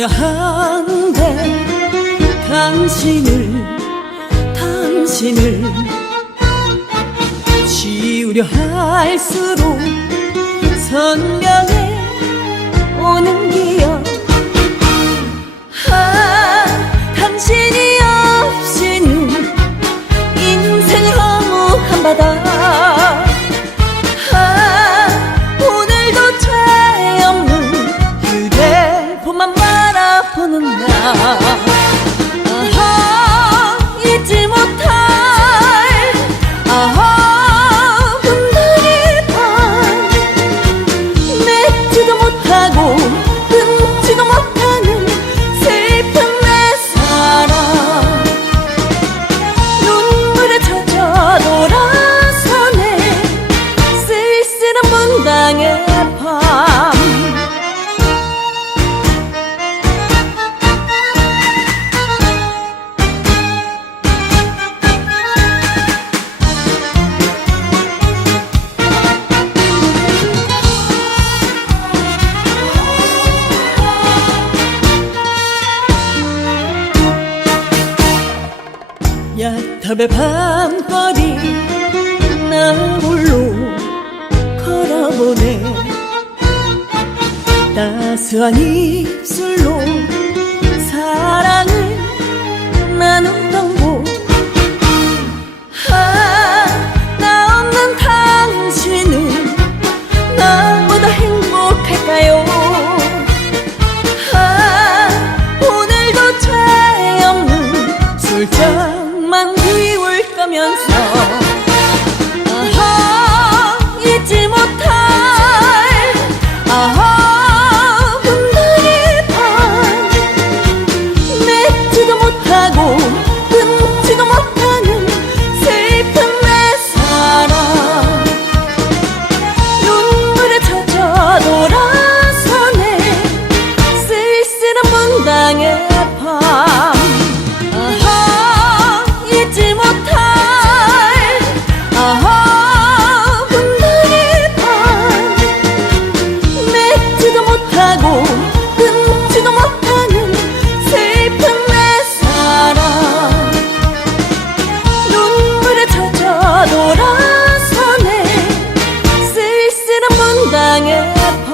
잊어야 한대 당신을 지우려 할수록 선명해 오는 기억. 당신이 없이는 인생을 허무한 바다. 오늘도 죄 없는 그대 봄만 바라보는 나. 잊지 못할 분들의 밤. 맺지도 못하고 끊지도 못하는 슬픈 내 사랑. 눈물에 젖어 돌아서네 쓸쓸한 문당의 밤. 야탑의 밤거리 나 홀로 걸어보네. 따스한 입술로 사랑을 나누던 곳. 나 없는 당신은 나보다 행복할까요? 오늘도 죄 없는 술잔만 비울 거면서 잊지 못할 분들의 밤. 맺지도 못하고 끊지도 못하는 슬픈 내 사랑. 눈물에 젖어 돌아서네 쓸쓸한 문당의 밤. 잊지 못할 분들의 밤. 맺지도 못하고 끊지도 못하는 슬픈 내 사랑. 눈물에 젖어 돌아서네 쓸쓸한 문당의 밤.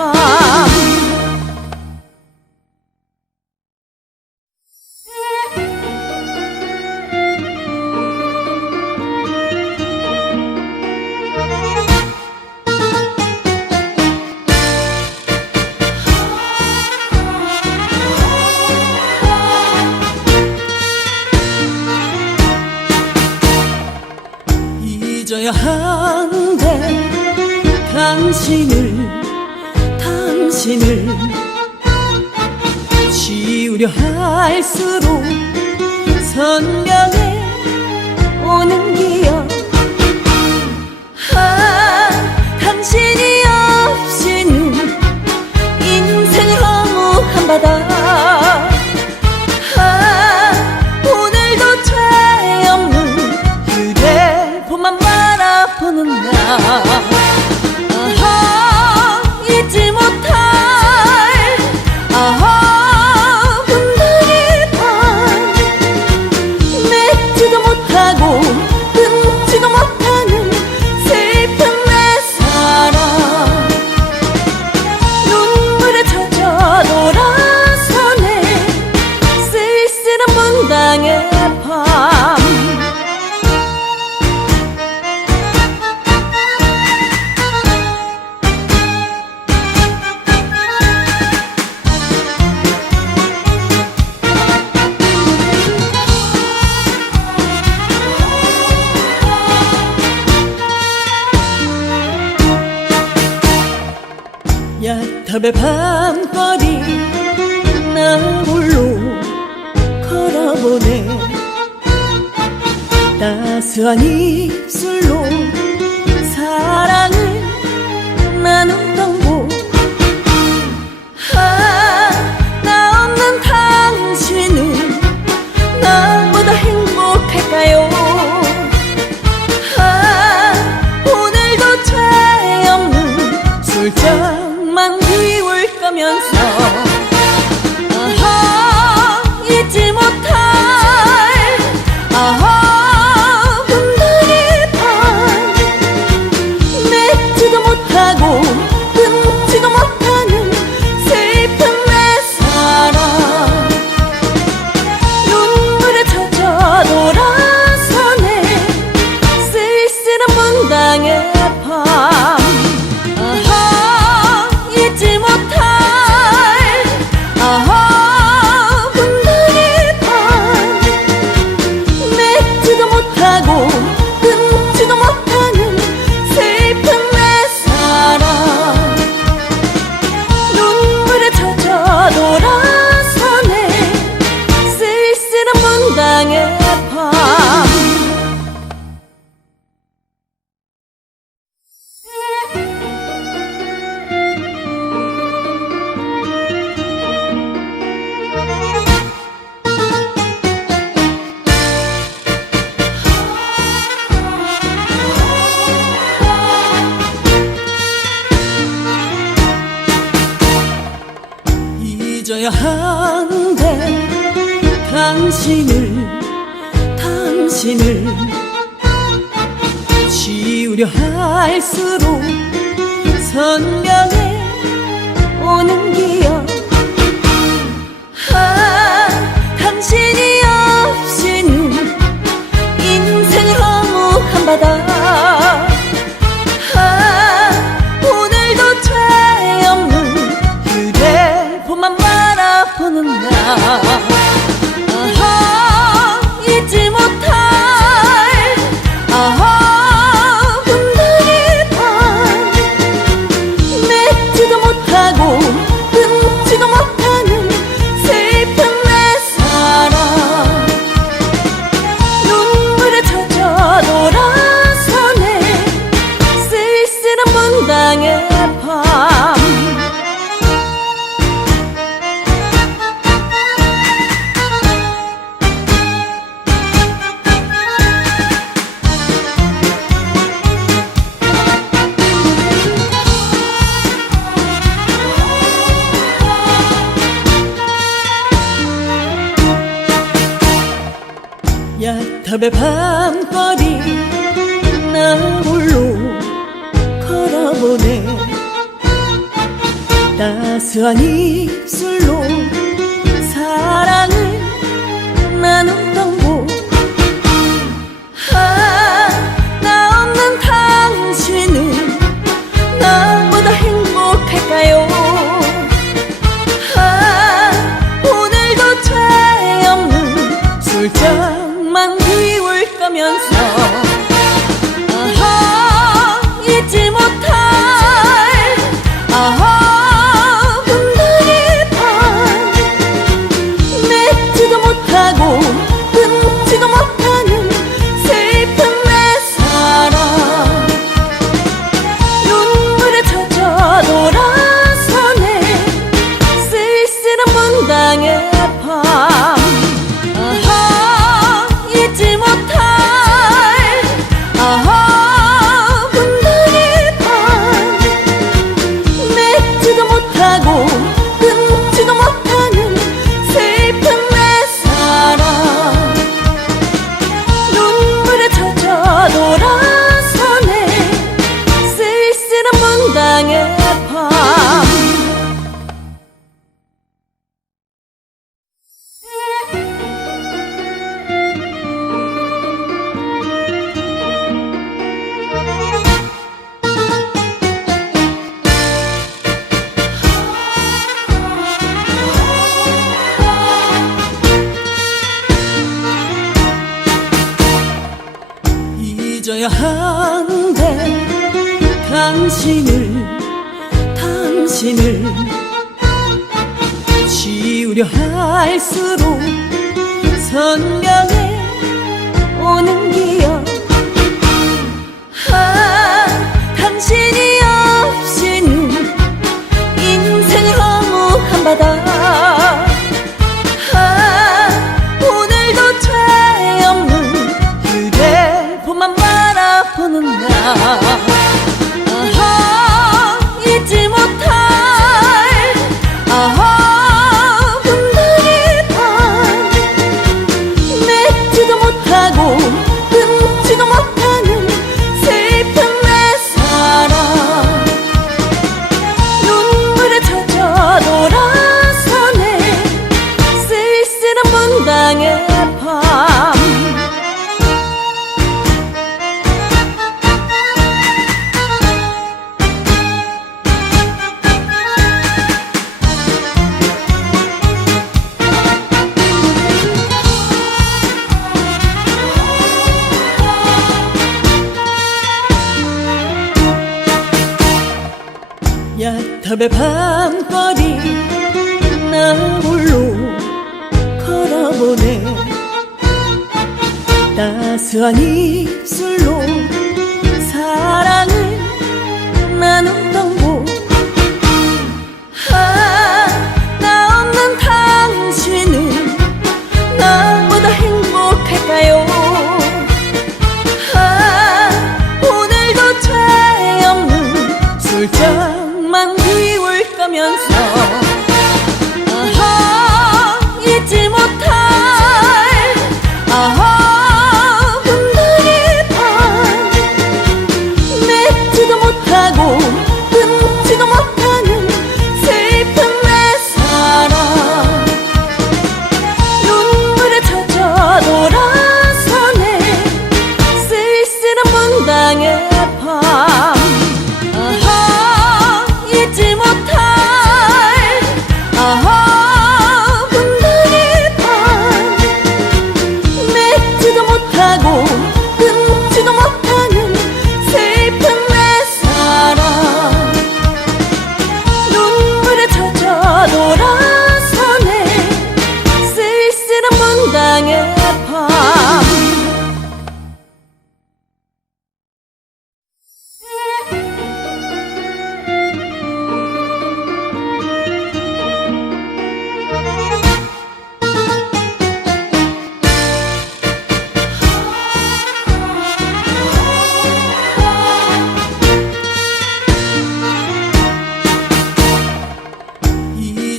잊어야 한대 당신을 지우려 할수록 선명해 오는 기억. 당신이 없이는 인생을 허무한 바다. 오늘도 죄 없는 그대 봄만 바라보는 나. 잊지 못할 분들의 밤. 맺지도 못하고 끊지도 못하는 슬픈 내 사랑. 눈물에 젖어 돌아서네 쓸쓸한 문당의 밤. 야탑의 밤거리 나 홀로 걸어보네. 따스한 입술로 사랑을 나누던 곳. 나 없는 당신은 나보다 행복할까요? 오늘도 죄 없는 술잔만 비울 거면서 잊어야 하는데 당신을 지우려 할수록 선명해 오는 기억. 당신이 없이는 인생을 허무한 바다. 오늘도 죄 없는 휴대폰만 바라보는 나. 잊지 못할 분들의 밤. 맺지도 못하고 끊지도 못하는 슬픈 내 사랑. 눈물에 젖어 돌아서네 쓸쓸한 문당의 밤. 야탑의 밤거리 나 홀로 걸어보네. 따스한 입술로 사랑을 나누던 곳. 나 없는 당신은 나보다 행복할까요? 오늘도 죄 없는 술잔만 비울 거면서 잊지 못할 분들의 밤. 맺지도 못하고 끊지도 못하는 슬픈 내 사랑. 눈물에 젖어 돌아서네 쓸쓸한 문당의 밤. 잊지 못할 분들의 밤. 맺지도 못하고 끊지도 못하는 슬픈 내 사랑. 눈물에 젖어 돌아서네 쓸쓸한 문당의 밤. 잊어야 하는데 당신을 지우려 할수록 선명해 오는 기억. 당신이 없이는 인생을 허무한 바다. 오늘도 죄 없는 휴대폰만 바라보는 나. 잊지 못할 분들의 밤. 맺지도 못하고 끊지도 못하는 슬픈 내 사랑. 눈물에 젖어 돌아서네 쓸쓸한 문당의 밤. 야탑의 밤거리 나 홀로 걸어보네. 따스한 입술로 사랑을 나누던 곳. 나 없는 당신은 나보다 행복할까요? 오늘도 죄 없는 술잔만 비울 거면서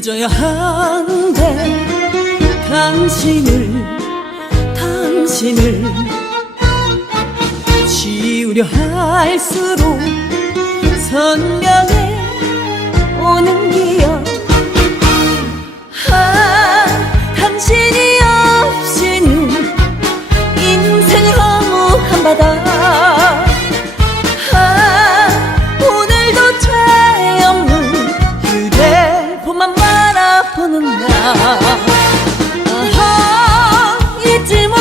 잊어야 한대 당신을 지우려 할수록 선명해 오는 기억. 당신이 없이는 인생을 허무한 바다. 오늘도 죄 없는 휴대폰만 바라보는 나. 잊지 못할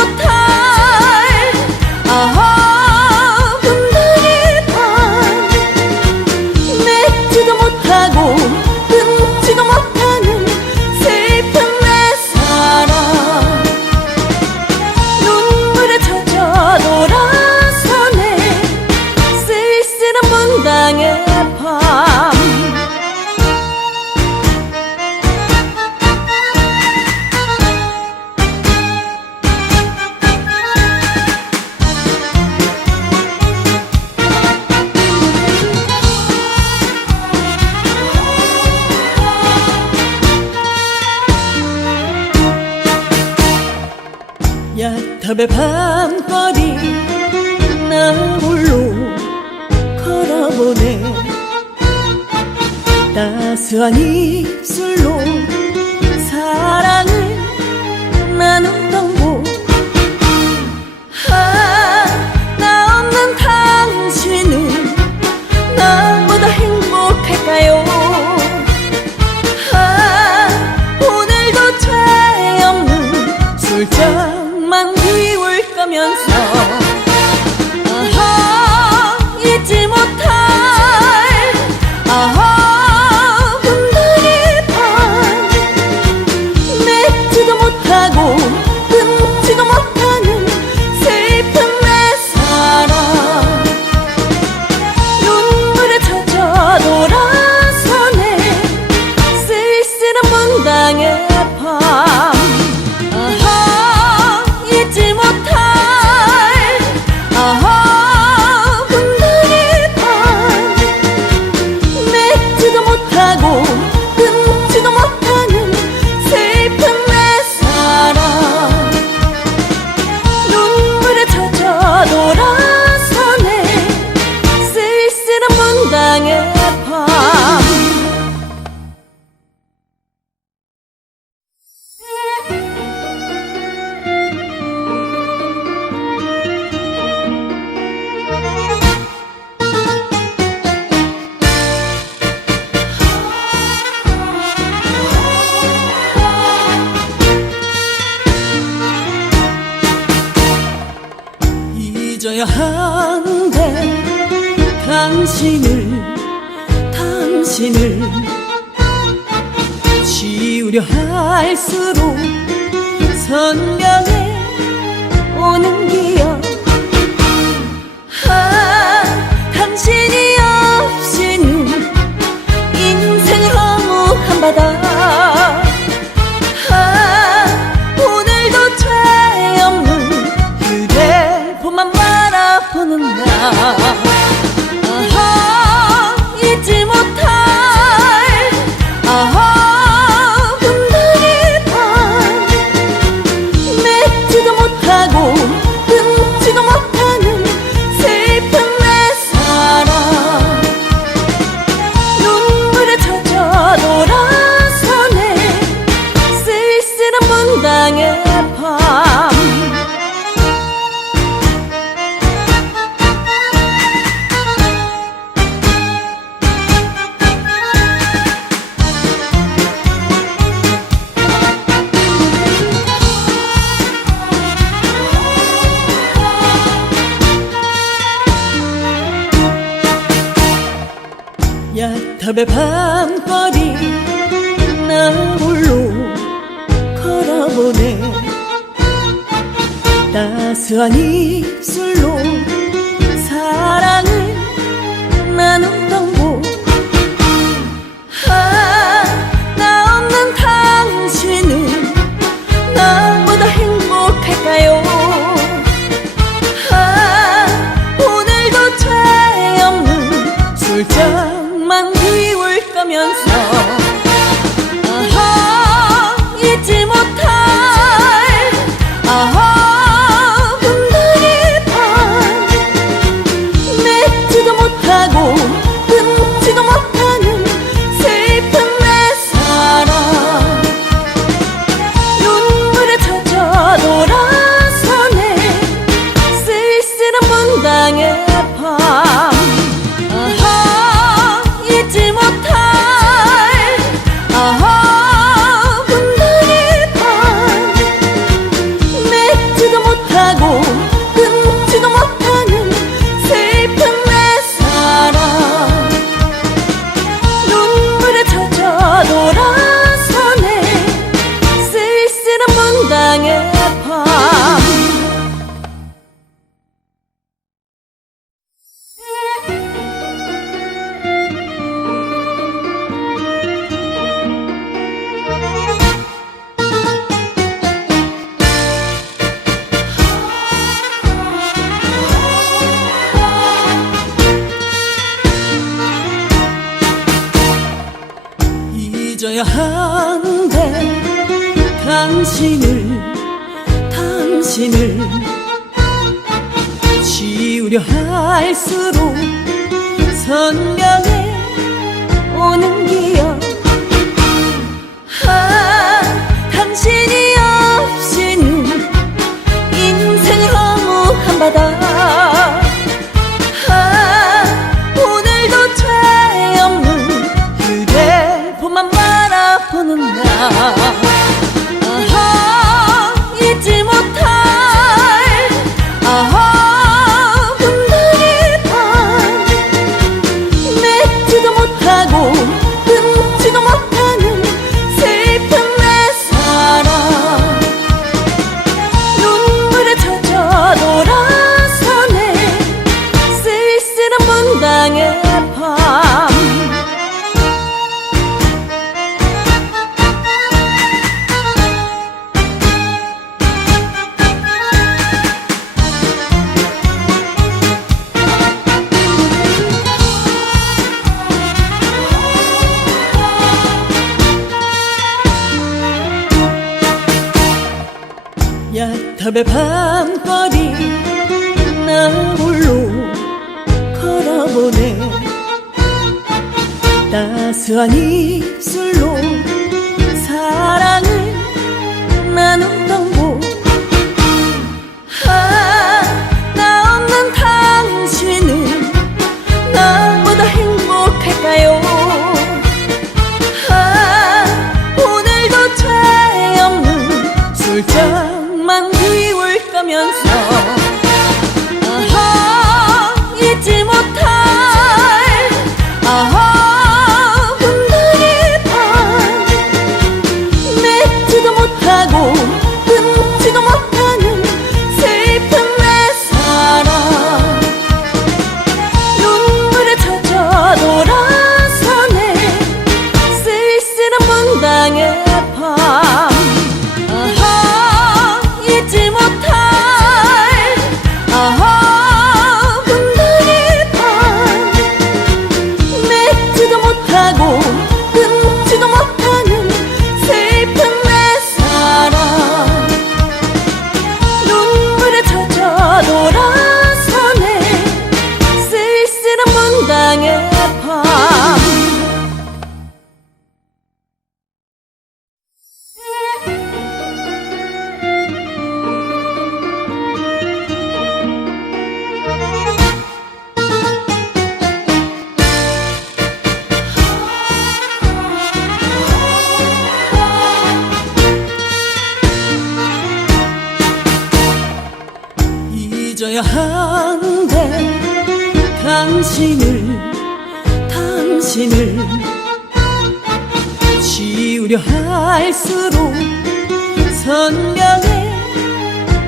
분단의 밤. 맺지도 못하고 끊지도 못하는 슬픈 내 사랑. 눈물에 젖어 돌아서네 쓸쓸한 문당의 밤. 야탑의 밤거리 나 홀로 걸어보네. 따스한 입술로 사랑을 나누던 곳. 나 없는 당신은 나보다 행복할까요? 오늘도 죄 없는 술잔만 비울 거면서 잊지 못할 분단의 밤. 맺지도 못하고 끊지도 못하는 슬픈 내 사랑. 눈물에 젖어 돌아서네 쓸쓸한 문당의 밤. 잊지 못할 분단의 밤. 맺지도 못하고 끊지도 못하는 슬픈 내 사랑. 눈물에 젖어 돌아서네 쓸쓸한 문당의 밤. 잊어야 한대 당신을 지우려 할수록 선명해 오는 기억. 당신이 없이는 인생을 허무한 바다. 오늘도 죄 없는 휴대폰만 바라보는 나. 잊지 못할 분단의 밤. 맺지도 못하고 끊지도 못하는 슬픈 내 사랑. 눈물에 젖어 돌아서네 쓸쓸한 문당의 밤. 야탑의 밤거리 나 홀로 걸어보네. 따스한 입술로 사랑을 나누던 곳. 나 없는 당신은 나보다 행복할까요? 오늘도 죄 없는 술잔만 비울 거면서 못할 아하 분들의 밤 맺지도 못하고 끊지도 못하는 슬픈 내 사랑 눈물에 젖어 돌아서네 쓸쓸한 문당의 밤 아하 잊지 못할 아하 분들의 밤 맺지도 못하고 끊지도 못하는 슬픈 내 사랑 눈물에 젖어 돌아서네 쓸쓸한 문당의 밤 잊어야 하는데 당신을 지우려 할수록 선명해 오는 기억 당신이 없이는 인생은 허무한 바다 오늘도 죄 없는 그대 보만 바라보는 나 아하 잊지 못할 아하 분들의 밤 맺지도 못하고 끊지도 못하는 슬픈 내 사랑 눈물에 젖어 돌아서네 쓸쓸한 문당의 밤 야탑의 밤거리 나 홀로 걸어보네 따스한 입술로 사랑을 나누던 곳 나 없는 당신은 나보다 행복할까요 오늘도 죄 없는 술잔만 비울 거면서 아하 잊지 못할 아하 분들의 밤 맺지도 못하고 끊지도 못하는 슬픈 내 사랑 눈물에 젖어 돌아서네 쓸쓸한 문당의 밤 아하 잊지 못할 아하 분들의 밤 맺지도 못하고 끊지도 못하는 슬픈 내 사랑 눈물에 젖어 돌아서네 쓸쓸한 문당의 밤 잊어야 하는데 당신을 지우려 할수록 선명해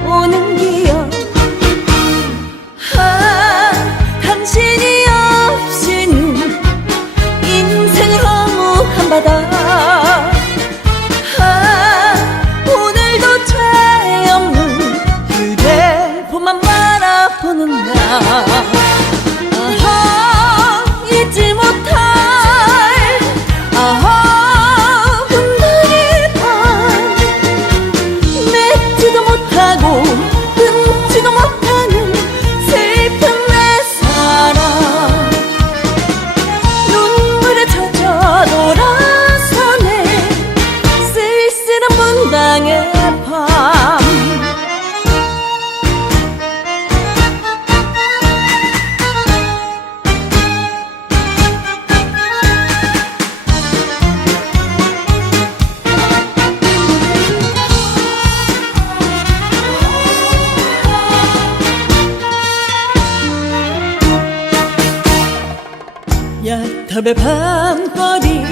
오는 기억 당신이 없이는 인생은 허무한 바다 오늘도 죄 없는 그대 보만 바라보는 나 아하 잊지 못할 아하 분들의 밤 야탑의 밤거리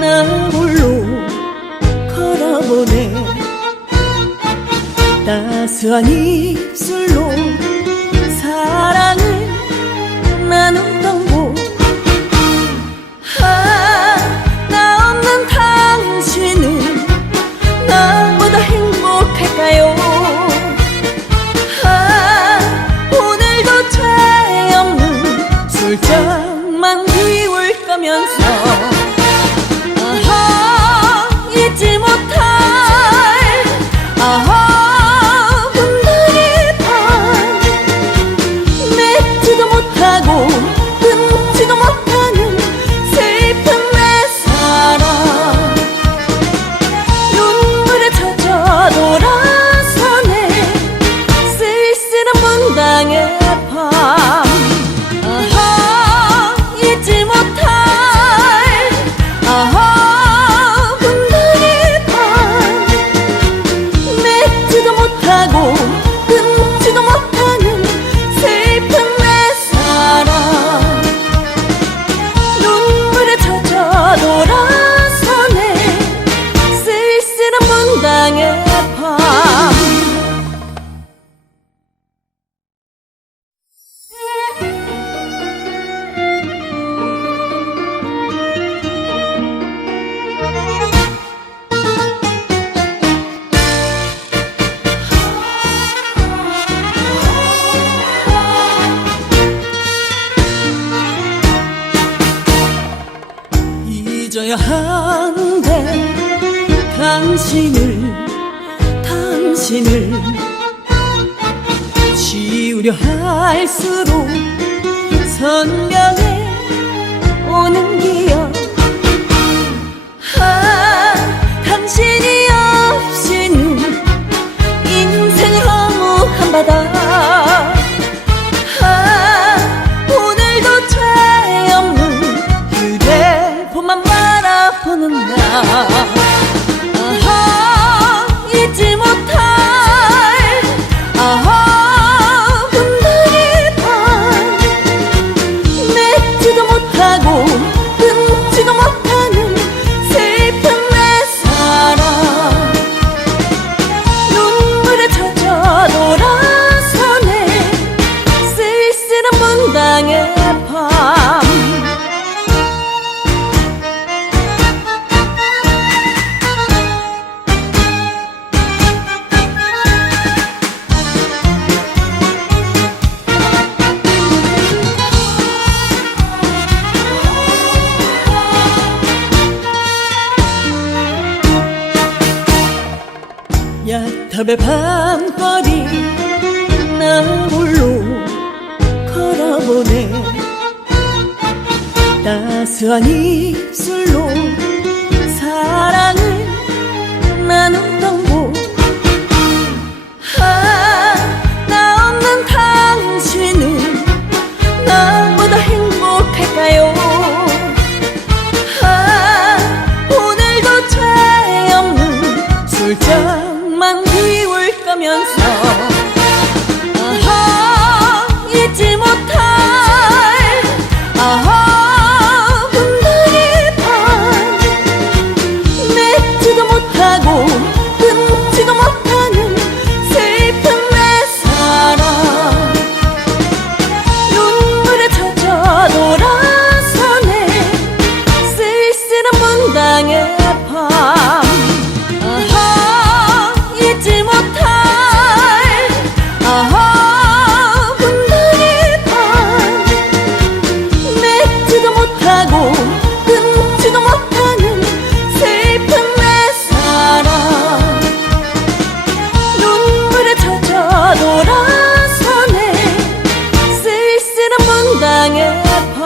나 홀로 걸어보네. 따스한 입술로 사랑을 나누던 곳. 나 없는 당신은 나보다 행복할까요? 오늘도 죄 없는 술잔만 비울 거면서 잊지 못할 분들의 밤. 맺지도 못하고 끊지도 못하는 슬픈 내 사랑. 눈물에 젖어 돌아서네 쓸쓸한 문당의 밤. 잊지 못할 분들의 밤. 맺지도 못하고 끊지도 못하는 슬픈 내 사랑. 눈물에 젖어 돌아서네 쓸쓸한 문당의 밤. 잊어야 하는데 당신을 지우려 할수록 선명해 오는 기억. 당신이 없이는 인생은 허무한 바다. 오늘도 죄 없는 그대 보만 바라보는 나. 잊지 못할 분들의 밤. 맺지도 못하고 끊지도 못하는 슬픈 내 사랑. 눈물에 젖어 돌아서네 쓸쓸한 문당의 밤. 야탑의 밤거리 나 홀로 걸어보네. 따스한 입술로 사랑을 나누던 곳. 나 없는 당신은 나보다 행복할까요? 오늘도 죄 없는 술잔만 비울 거면서 잊지 못할 분들의 밤. 맺지도 못하고 끊지도 못하는 슬픈 내 사랑. 눈물에 젖어 돌아서네 쓸쓸한 문당의 밤. 잊지 못할 분들의 밤. 맺지도 못하고 끊지도 못하는 슬픈 내 사랑. 눈물에 젖어 돌아서네 쓸쓸한 문당의 밤.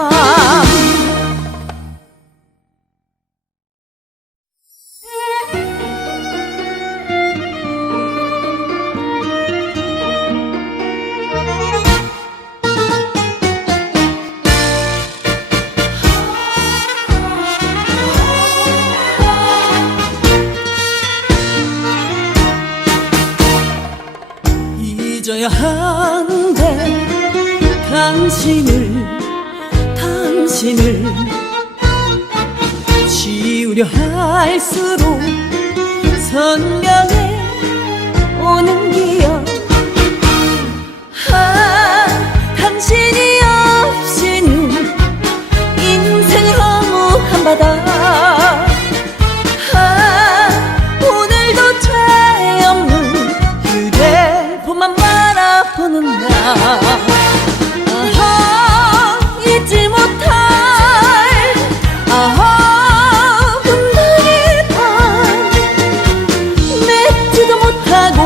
잊어야 하는데 당신을 당신을 지우려 할수록 선명해 오는 기억. 당신이 없이는 인생을 허무한 바다. 오늘도 죄 없는 휴대폰만 바라보는 나. 잊지 못할 분단의 밤. 맺지도 못하고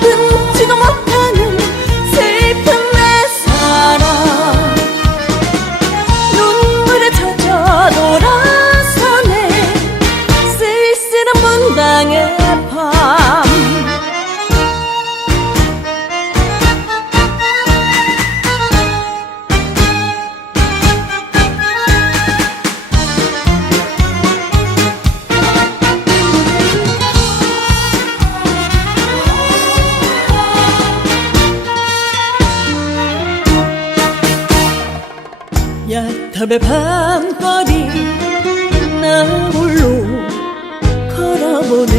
끊지도 못하는 슬픈 내 사랑. 눈물에 젖어 돌아서네 쓸쓸한 문당의 밤. 야탑의 밤거리 나 홀로 걸어보네.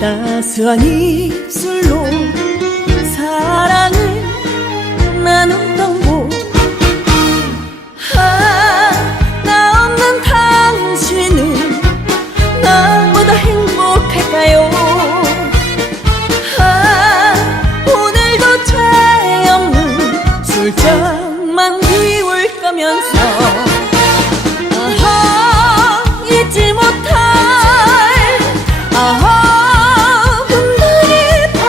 따스한 입술로 사랑을 나누던 곳. 나 없는 당신은 나보다 행복할까요? 오늘도 죄 없는 술잔만 비울 거면서 잊지 못할 분단의 밤.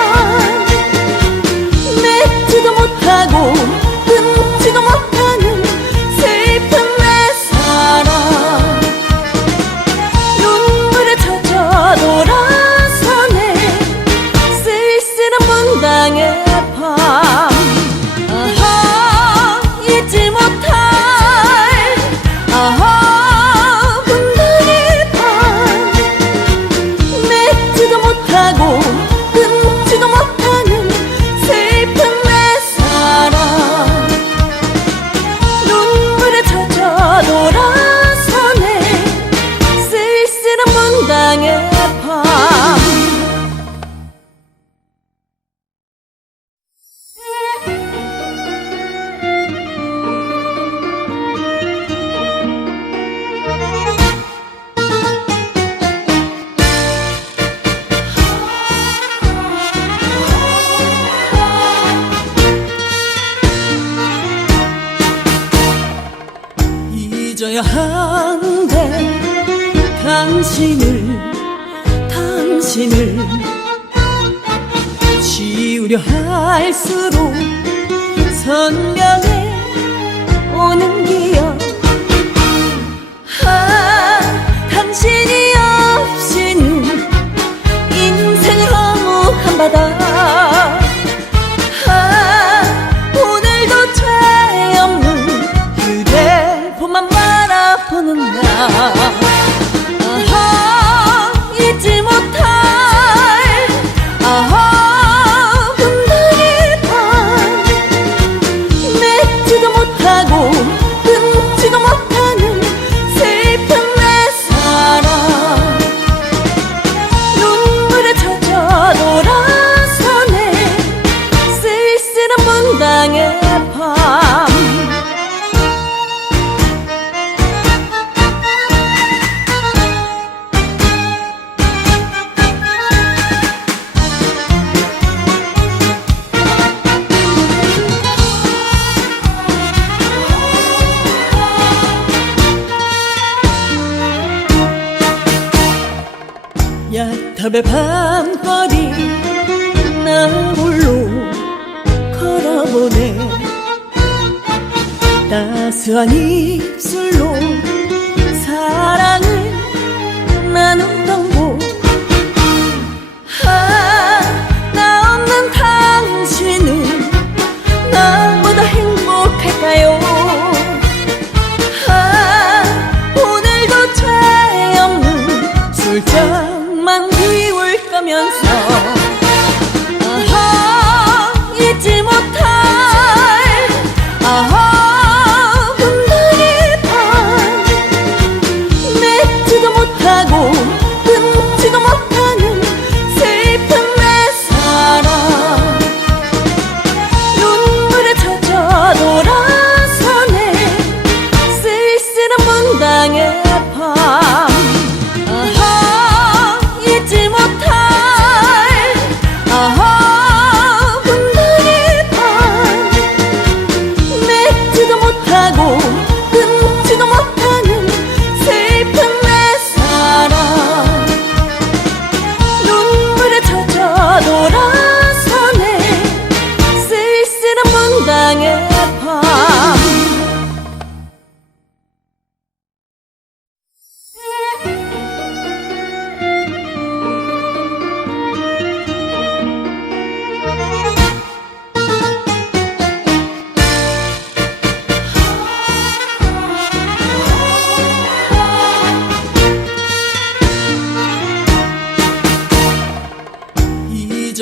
맺지도 못하고 끊지도 못하는 슬픈 내 사랑. 눈물에 젖어 돌아서네 쓸쓸한 문당의 밤. 잊지 못할 분단의 밤. 맺지도 못하고 끊지도 못하는 슬픈 내 사랑. 눈물에 젖어 돌아서네 쓸쓸한 문당의 밤. 잊어야 한대 당신을 지우려 할수록 선명해 오는 기억. 당신이 없이는 인생을 허무한 바다. 오늘도 죄 없는 휴대폰만 바라보는 나. 잊지 못할 분단의 밤. 맺지도 못하고 끊지도 못하는 슬픈 내 사랑. 눈물에 젖어 돌아서네 쓸쓸한 문당의 밤. 야탑의 밤거리 나 홀로 걸어보네. 따스한 입술로 사랑을 나누던 곳. 나 없는 당신은 나보다 행복할까요? 오늘도 죄 없는 술잔만 비울 거면서 잊지 못할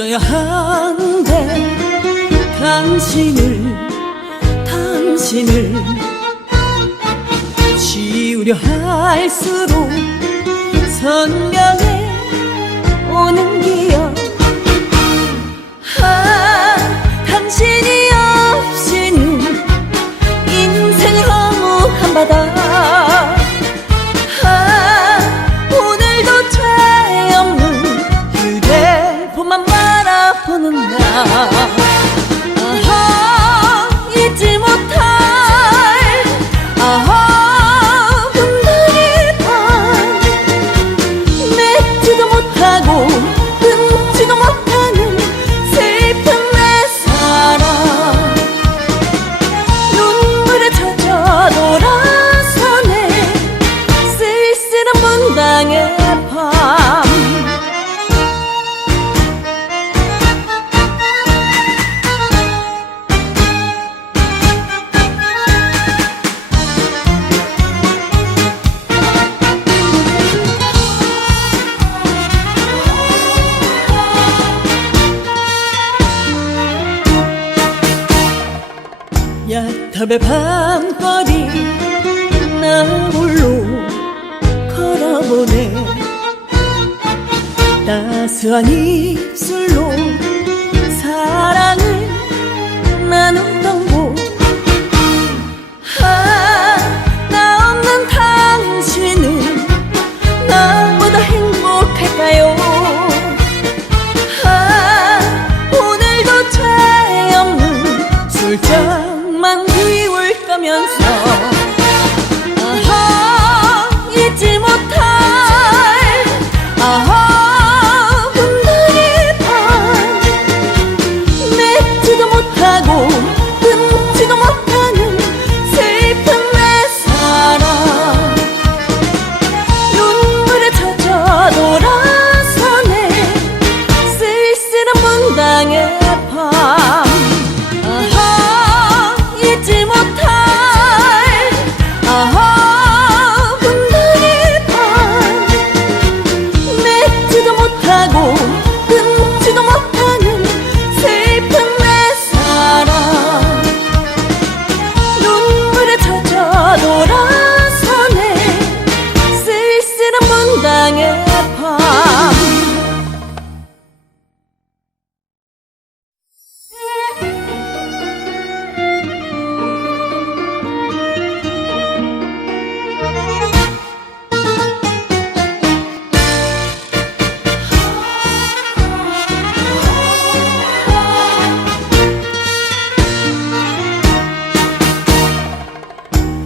잊어야 하는데 당신을 지우려 할수록 선명해 오는 기억. 당신이 없이는 인생을 허무 한바다. 오늘도 죄 없는 휴대폰만 바라보는 나. 잊지 못할 분들의 밤. 맺지도 못하고 끊지도 못하는 슬픈 내 사랑. 눈물에 젖어 돌아서네 쓸쓸한 문당의 밤. 야탑의 밤거리 나 홀로 걸어보네. 따스한 입술로 사랑을 나누던 곳. 나 없는 당신은 나보다 행복할까요? 오늘도 죄 없는 술잔만 비울 거면서 잊지 못할 분들의 밤. 맺지도 못하고 끊지도 못하는 슬픈 내 사랑. 눈물에 젖어 돌아서네 쓸쓸한 문당의 밤. 잊지 못할 분들의 밤. 맺지도 못하고 끊지도 못하는 슬픈 내 사랑. 눈물에 젖어 돌아서네 쓸쓸한 문당의 밤.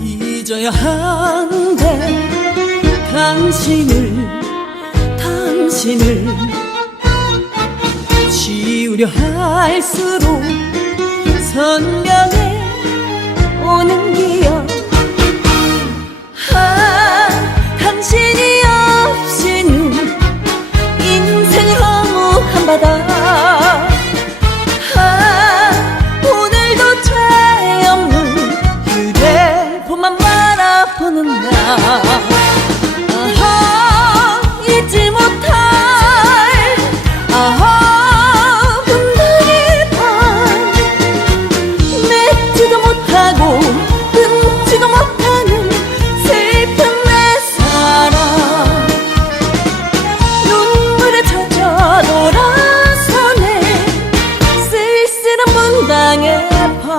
잊어야 하는데 당신을 지우려 할수록 선명해 오는 기억. 당신이 없이는 인생을 허무 한바다. 오늘도 죄 없는 휴대폰만 바라보는 나. 잊지 못할 분들의 밤. 맺지도 못하고 끊지도 못하는 슬픈 내 사랑. 눈물에 젖어 돌아서네 쓸쓸한 문당의 밤.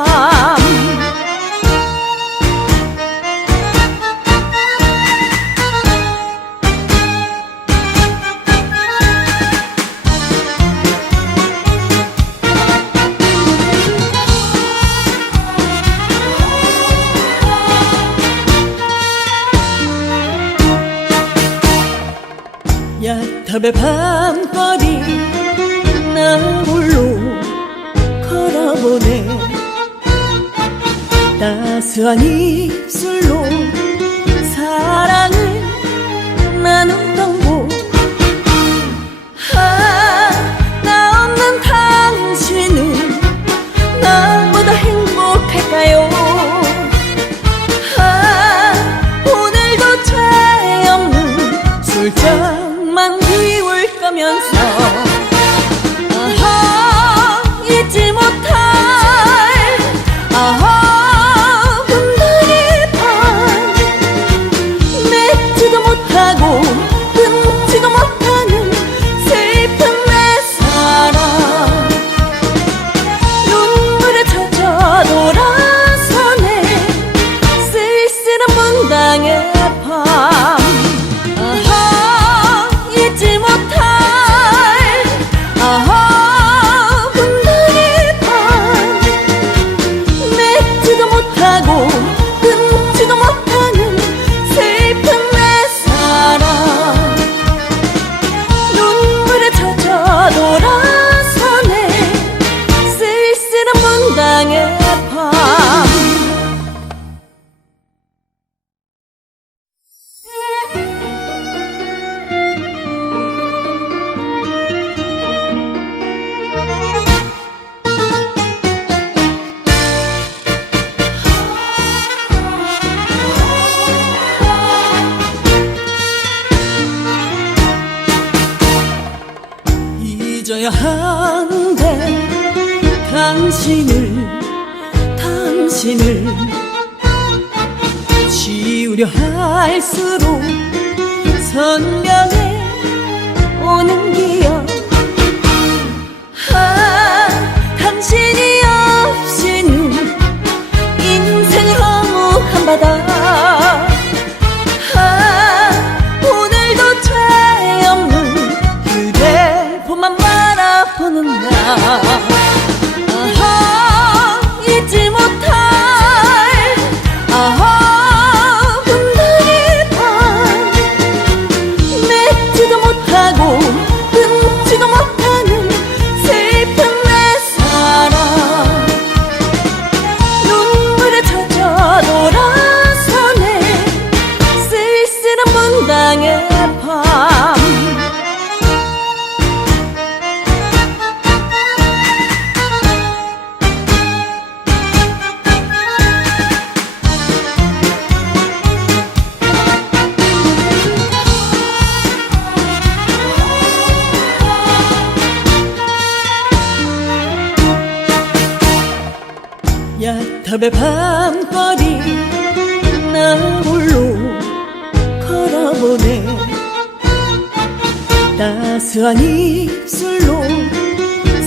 야탑의 밤거리 나 홀로 걸어보네. 따스한 입술로 사랑을 나누던 곳. 나 없는 당신은 나보다 행복할까요? 오늘도 죄 없는 술잔만 비울 거면서 문당의 밤. 아하, 잊지 못할 아하 문당의 밤. 맺지도 못하고 끊지도 못하는 슬픈 내 사랑. 눈물에 젖어 돌아서네 쓸쓸한 문당의 밤. 잊어야 하는데 당신을 지우려 할수록 선명해 오는 기억. 아, 당신이 없이는 인생은 허무한 바다. 아, 오늘도 죄 없는 그대 봄만 바라보는 나. 아하, 잊지 못할 아하 문당의 밤. 맺지도 못하고 끊지도 못하는 슬픈 내 사랑. 눈물에 젖어 돌아서네 쓸쓸한 문당의 밤. 야탑의 밤거리 나 홀로 걸어보네. 따스한 입술로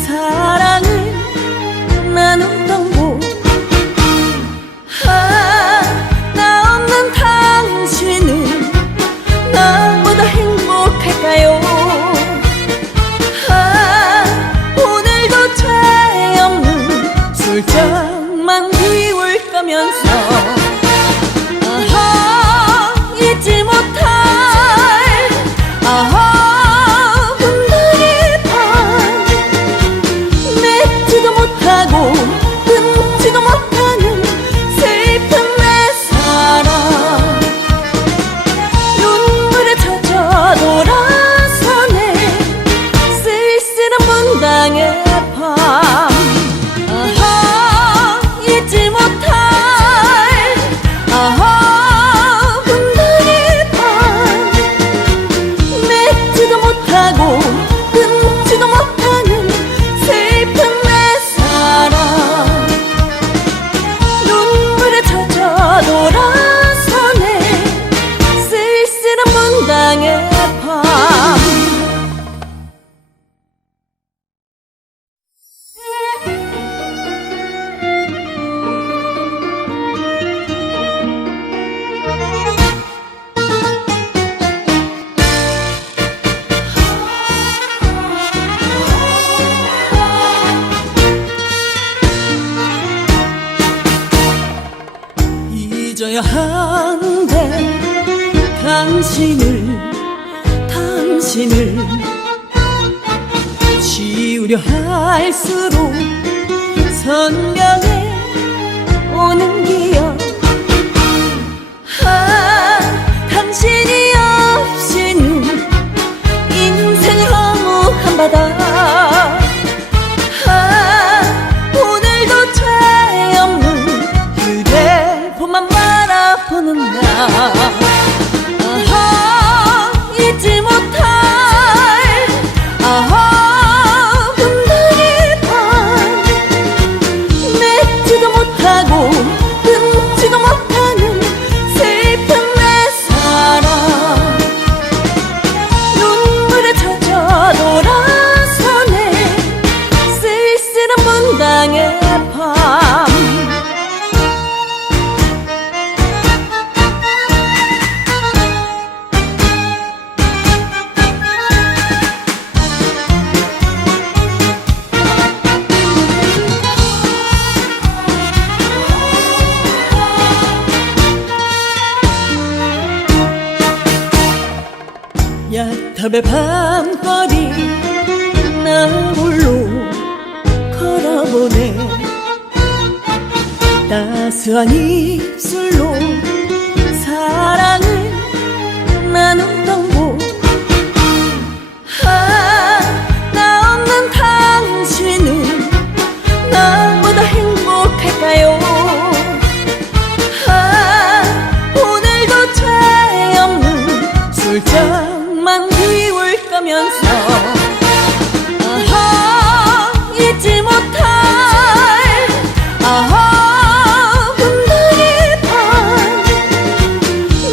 사랑을 나누던 곳. 아, 나 없는 당신은 나보다 행복할까요? 아, 오늘도 죄 없는 술잔만 비울 거면서. 아하, 잊지 못할 아하 문당의 밤. 맺지도 못하고 끊지도 못하는 슬픈 내 사랑. 눈물에 젖어 돌아서네 쓸쓸한 문당의 밤. 아하, 잊지 못할 아하 문당의 밤. 맺지도 못하고 끊지도 못하는 슬픈 내 사랑. 눈물에 젖어 돌아서네 쓸쓸한 문당의 밤. 잊어야 하는데 당신을 지우려 할수록 선명해 오는 기억. 아, 당신이 없이는 인생은 허무한 바다. 아, 오늘도 죄 없는 그대 봄만 바라보는 나. 아하, 잊지 못할 아하 문당의 밤. 맺지도 못하고 끊지도 못하는 슬픈 내 사랑. 눈물에 젖어 돌아서네 쓸쓸한 문당의 밤. 야탑의 밤거리 나 홀로 걸어보네. 따스한 입술로 사랑을 나누던 곳. 나 없는 당신은 나보다 행복할까요? 오늘도 죄 없는 술잔만 비울 거면서 잊지 못할 분들의 밤.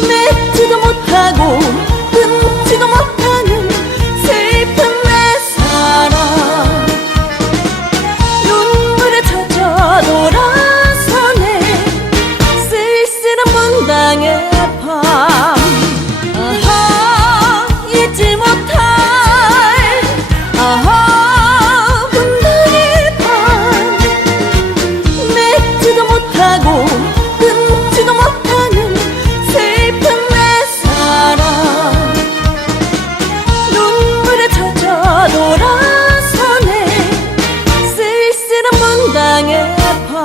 맺지도 못하고 끊지도 못하는 슬픈 내 사랑. 눈물에 젖어 돌아서네 쓸쓸한 문당의 밤. 잊지 못할 분들의 밤. 맺지도 못하고 끊지도 못하는 슬픈 내 사랑. 눈물에 젖어 돌아서네 쓸쓸한 문당의 밤.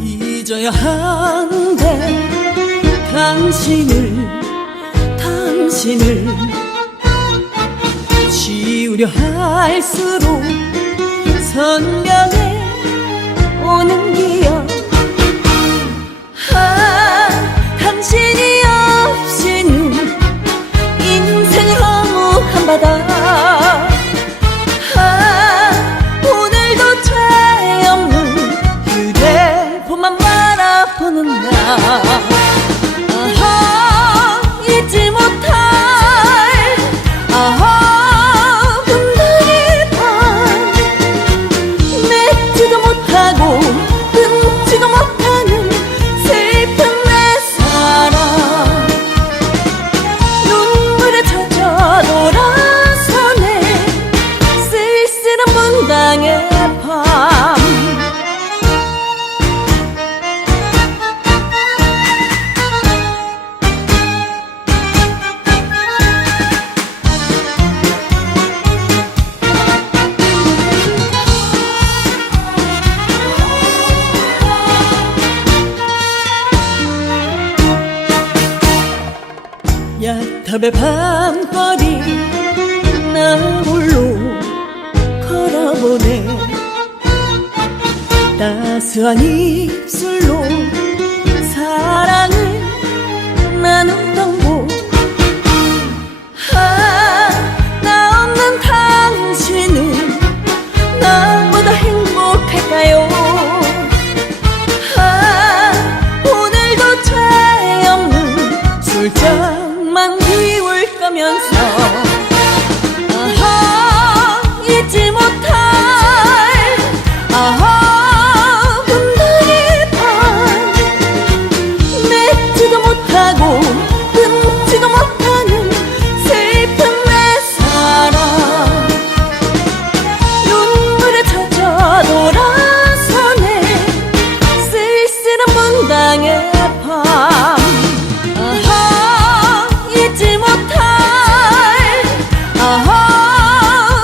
잊어야 하는데 당신을 지우려 할수록 선명해 오는 기억. 당신이 없이는 인생은 허무한 바다. 오늘도 죄 없는 휴대폰만 바라보는 나. 잊지 못할 분들의 밤. 맺지도 못하고 끊지도 못하는 슬픈 내 사랑. 눈물에 젖어 돌아서네 쓸쓸한 문당의 밤. 야탑의 밤거리 나 홀로 걸어보네. 따스한 입술로 사랑을 나누던 곳. 나 없는 당신은 나보다 행복할까요? 오늘도 죄 없는 술잔만 비울 거면서 잊지 못할 분들의 밤. 맺지도 못하고 끊지도 못하는 슬픈 내 사랑. 눈물에 젖어 돌아서네 쓸쓸한 문당의 밤. 잊지 못할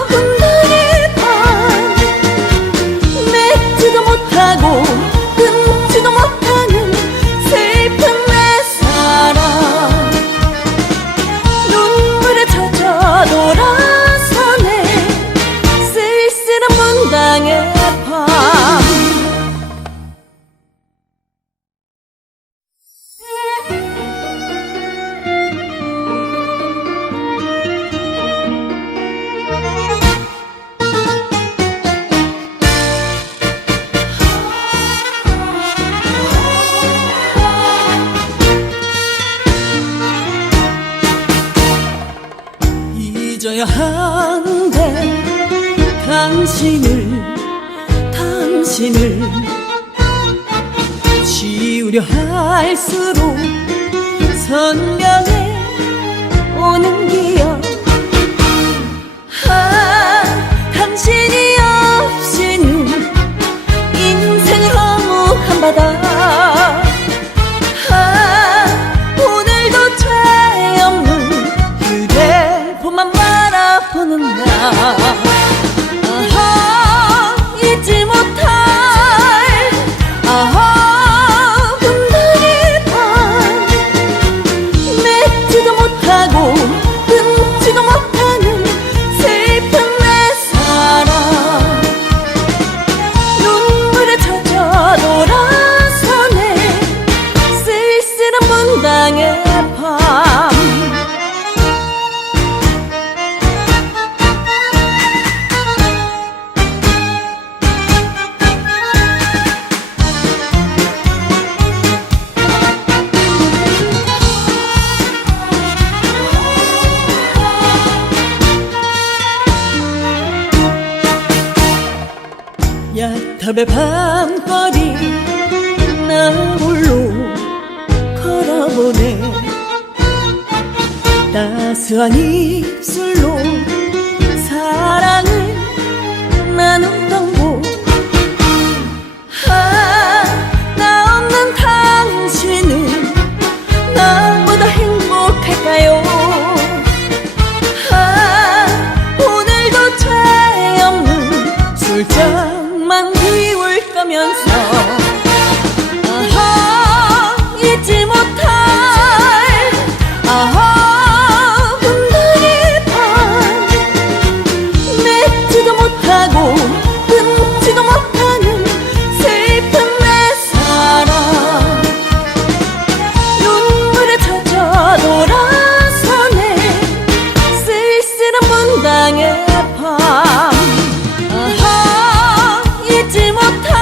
분들의 밤. 맺지도 못하고 끊지도 못하는 슬픈 내 사랑. 눈물에 젖어 돌아서네 쓸쓸한 문당의 밤. 잊어야 하는데 당신을 당신을 지우려 할수록 선명해 오는 기억. 당신이 없이는 인생을 허무한 바다. 오늘도 죄 없는 그대 봄만 바라보는 나. 잊지 못할 분단의 밤. 맺지도 못하고 끊지도 못하는 슬픈 내 사랑. 눈물에 젖어 돌아서네 쓸쓸한 문당의 밤. 야탑의 밤거리 나 홀로 걸어보네. 따스한 입술로 사랑을 나누던 곳. 나 없는 당신은 나보다 행복할까요? 오늘도 죄 없는 술잔만 비울 거면서 잊지 못할 분단의 밤. 맺지도 못하고 끊지도 못하는 슬픈 내 사랑. 눈물에 젖어 돌아서네 쓸쓸한 문당의 밤. 잊지 못할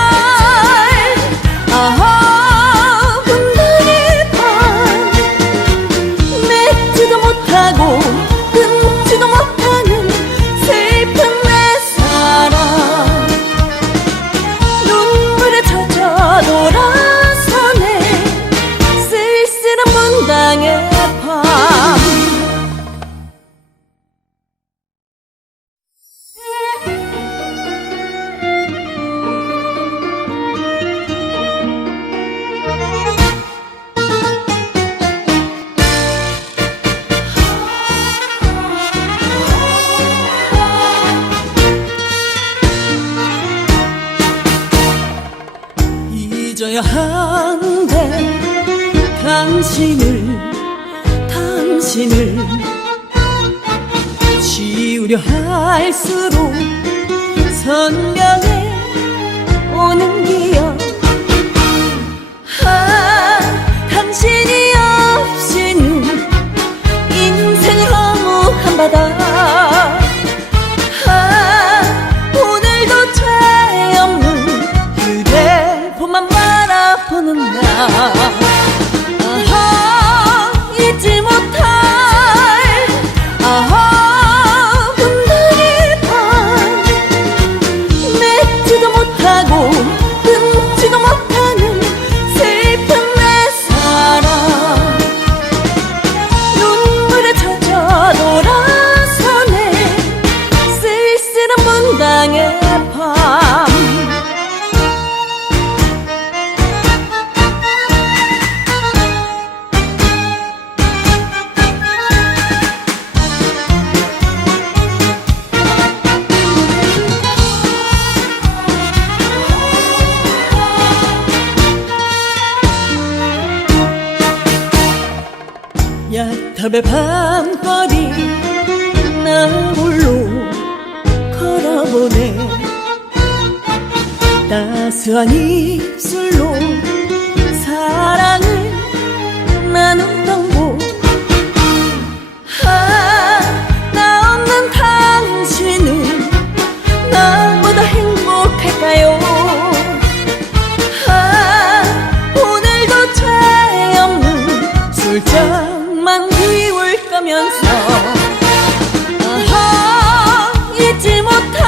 분단의 밤. 맺지도 못하고 끊지도 못하는 슬픈 내 사랑. 눈물에 젖어 돌아서네 쓸쓸한 문당의 밤. 잊어야 하는데 당신을 지우려 할수록 선명해 오는 기억. 당신이 없이는 인생을 허무한 바다. 오늘도 죄 없는 그대 봄만 바라보는 나. 잊지 못할 분단의 밤. 맺지도 못하고 끊지도 못하는 슬픈 내 사랑. 눈물에 젖어 돌아서네 쓸쓸한 문당의 밤. 야탑의 밤거리 나 홀로 걸어보네. 따스한 입술로 사랑을 나누던 곳. 나 없는 당신은 나보다 행복할까요? 오늘도 죄 없는 술잔만 비울 거면서 잊지 못할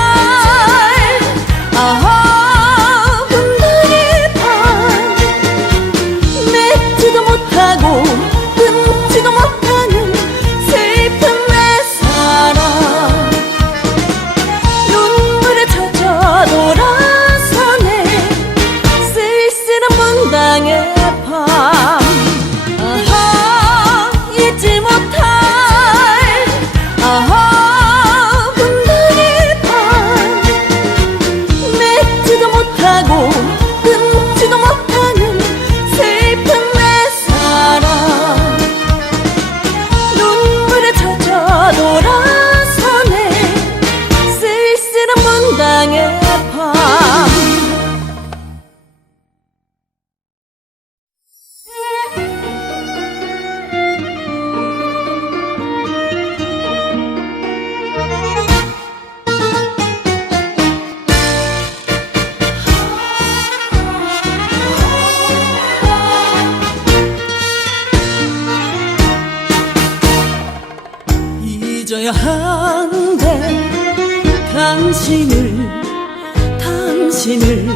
당신을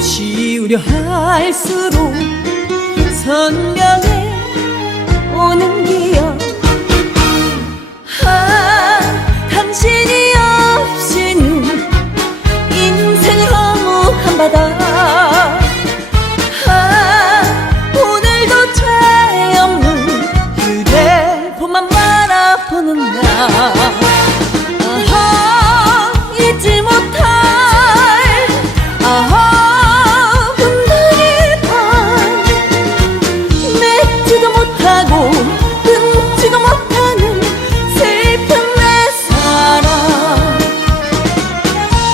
지우려 할수록 선명해 오는 기억. 당신이 없이는 인생은 허무한 바다. 오늘도 죄 없는 그대 보만 바라보는 나. 잊지 못할 분단의 밤. 맺지도 못하고 끊지도 못하는 슬픈 내 사랑.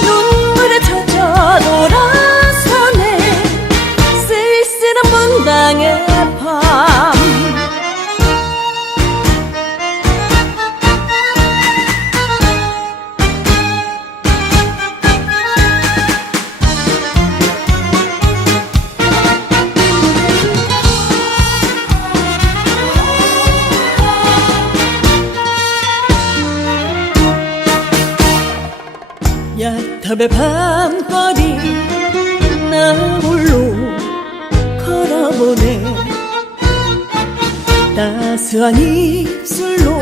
눈물에 젖어 돌아서네 쓸쓸한 분당의 밤. 야탑의 밤거리 나 홀로 걸어보네. 따스한 입술로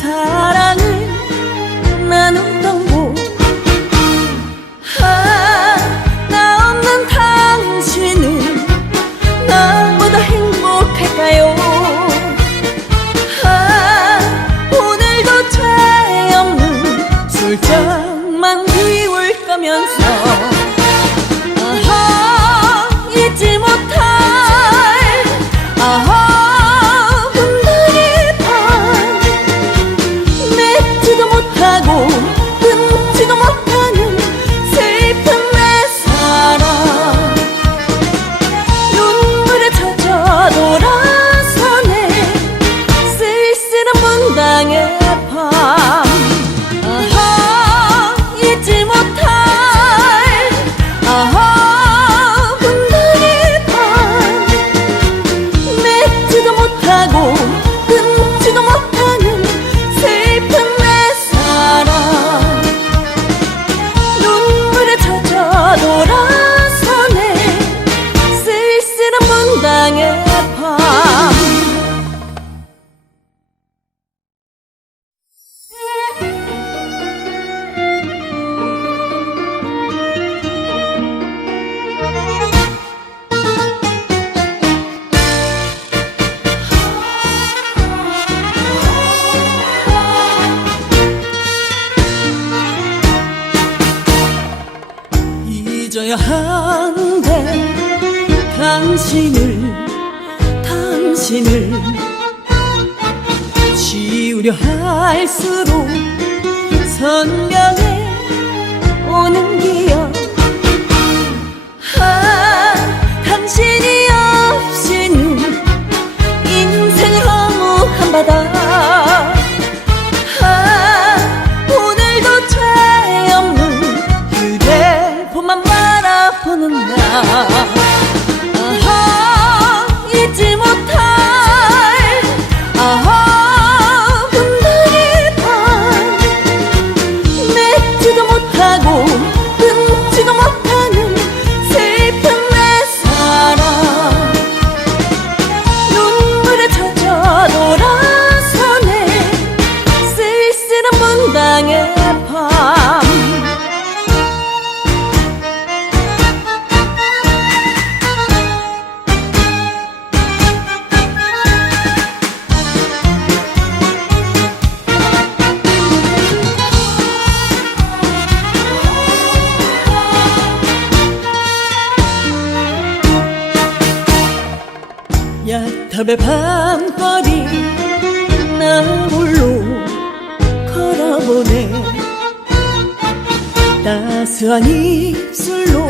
사랑을 나누던 곳. 나 없는 당신은 나보다 행복할까요? 오늘도 죄 없는 술잔만 비울 거면서 잊지 못할 분단의 밤. 맺지도 못하고 끊지도 못하는 슬픈 내 사랑. 눈물에 젖어 돌아서네 쓸쓸한 분당의 밤. 잊지 못할 분단의 밤. 맺지도 못하고 끊지도 못하는 슬픈 내 사랑. 눈물에 젖어 돌아서네 쓸쓸한 분당의 밤. 잊어야 하는데 당신을 지우려 할수록 선명해 오는 기억. 당신이 없이는 인생은 허무한 바다. 오늘도 죄 없는 그대 보만 바라보는 나. 잊지 못할 분단의 밤. 맺지도 못하고 끊지도 못하는 슬픈 내 사랑. 눈물에 젖어 돌아서네 쓸쓸한 분당의 밤. 야탑의 밤거리 나 홀로 걸어보네. 따스한 입술로